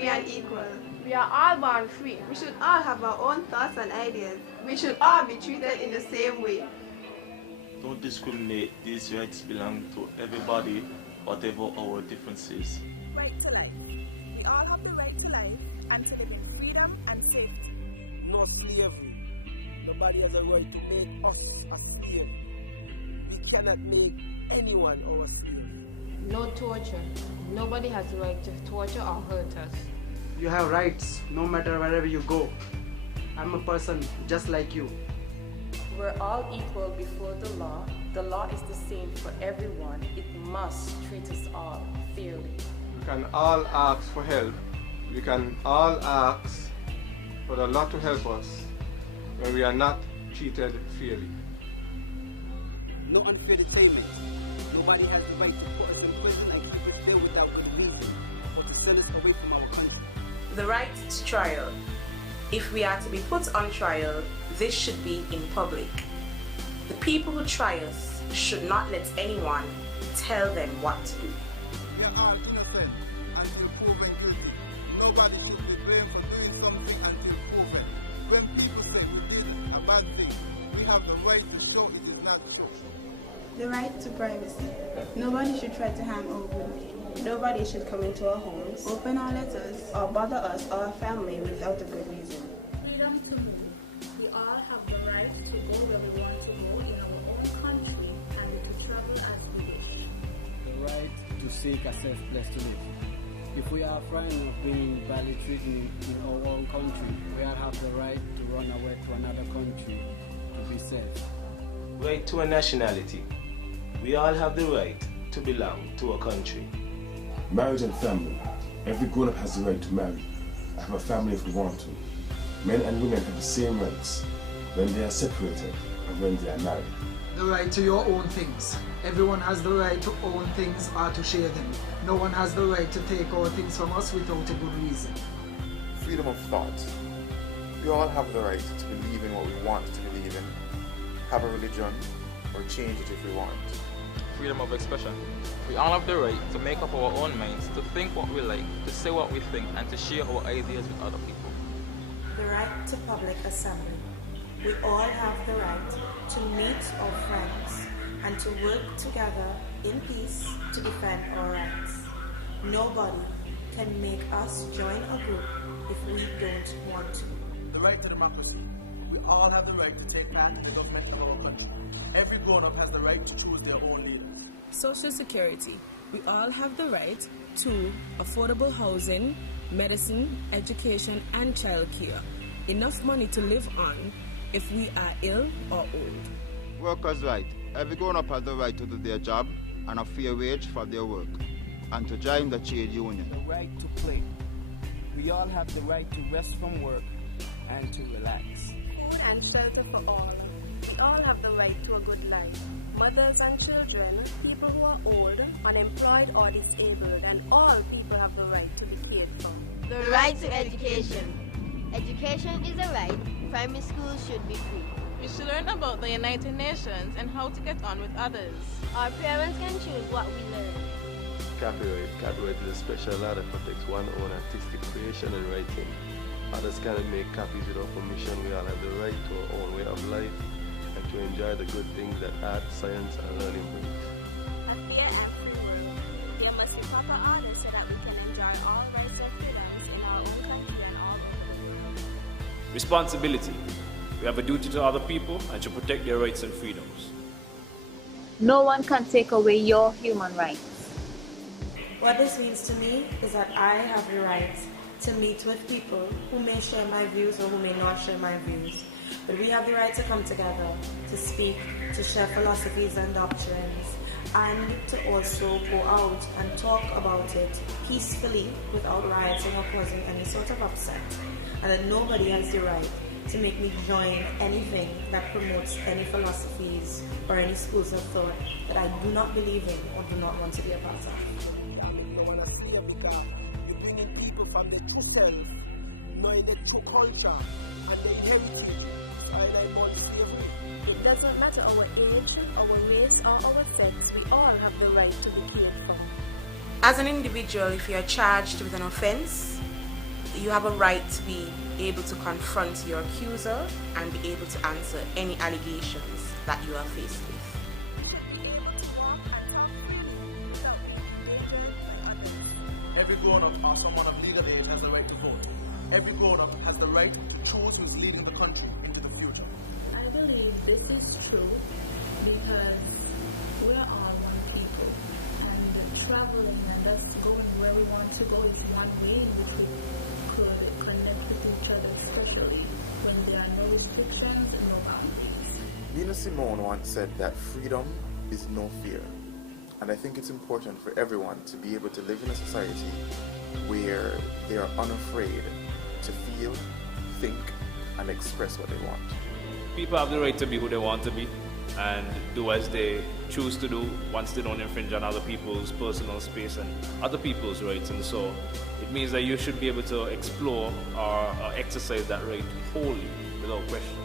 free and equal. We are all born free. We should all have our own thoughts and ideas. We should all be treated in the same way. Don't discriminate. These rights belong to everybody, whatever our differences. Right to life. We all have the right to life and to live in freedom and safety. No slavery. Nobody has a right to make us a slave. We cannot make anyone our slave. No torture. Nobody has the right to torture or hurt us. You have rights no matter wherever you go. I'm a person just like you. We're all equal before the law. The law is the same for everyone. It must treat us all fairly. We can all ask for help. We can all ask for the law to help us when we are not treated fairly. No unfair detainment. Nobody has the right to put us in prison and keep us there without good reason, or to send us away from our country. The right to trial. If we are to be put on trial, this should be in public. The people who try us should not let anyone tell them what to do. We are all innocent until proven guilty. Nobody should be blamed for doing something until proven. When people say we did a bad thing, we have the right to show it is not so. The right to privacy. Nobody should try to harm or wound me. Nobody should come into our homes, open our letters, or bother us or our family without a good reason. Freedom to move. We all have the right to go where we want to go in our own country and to travel as we wish. The right to seek a safe place to live. If we are frightened of being badly treated in our own country, we all have the right to run away to another country to be safe. Right to a nationality. We all have the right to belong to a country. Marriage and family. Every grown-up has the right to marry and have a family if we want to. Men and women have the same rights when they are separated and when they are married. The right to your own things. Everyone has the right to own things or to share them. No one has the right to take our things from us without a good reason. Freedom of thought. We all have the right to believe in what we want to believe in, have a religion, or change it if we want. Freedom of expression. We all have the right to make up our own minds, to think what we like, to say what we think, and to share our ideas with other people. The right to public assembly. We all have the right to meet our friends and to work together in peace to defend our rights. Nobody can make us join a group if we don't want to. The right to democracy. We all have the right to take part in the government of our country. Every grown-up has the right to choose their own leaders. Social security. We all have the right to affordable housing, medicine, education, and childcare. Enough money to live on if we are ill or old. Workers' right. Every grown-up has the right to do their job and a fair wage for their work, and to join the trade union. The right to play. We all have the right to rest from work and to relax. Food and shelter for all. We all have the right to a good life. Mothers and children, people who are old, unemployed or disabled, and all people have the right to be cared for. The right to education. Education is a right. Primary schools should be free. We should learn about the United Nations and how to get on with others. Our parents can choose what we learn. Copyright. Copyright is a special law that protects one's own artistic creation and writing. Others cannot make copies without permission. We all have the right to our own way of life and to enjoy the good things that art, science, and learning brings. A fair and free world. There must be proper order so that we can enjoy all rights and freedoms in our own country and all over the world. Responsibility. We have a duty to other people and to protect their rights and freedoms. No one can take away your human rights. What this means to me is that I have the right to meet with people who may share my views or who may not share my views. But we have the right to come together, to speak, to share philosophies and doctrines, and to also go out and talk about it peacefully without rioting or causing any sort of upset. And that nobody has the right to make me join anything that promotes any philosophies or any schools of thought that I do not believe in or do not want to be a part of. From their true self, knowing their true culture and their heritage, it doesn't matter our age, our race, or our sex, we all have the right to be cared for. As an individual, if you are charged with an offense, You have a right to be able to confront your accuser and be able to answer any allegations that you are faced with. Every grown-up or someone of legal age has the right to vote. Every grown-up has the right to choose who is leading the country into the future. I believe this is true because we're all one people, and traveling and us going where we want to go is one way in which we could connect with each other, especially when there are no restrictions and no boundaries. Nina Simone once said that freedom is no fear. And I think it's important for everyone to be able to live in a society where they are unafraid to feel, think, and express what they want. People have the right to be who they want to be and do as they choose to do once they don't infringe on other people's personal space and other people's rights. And so it means that you should be able to explore or exercise that right wholly without question.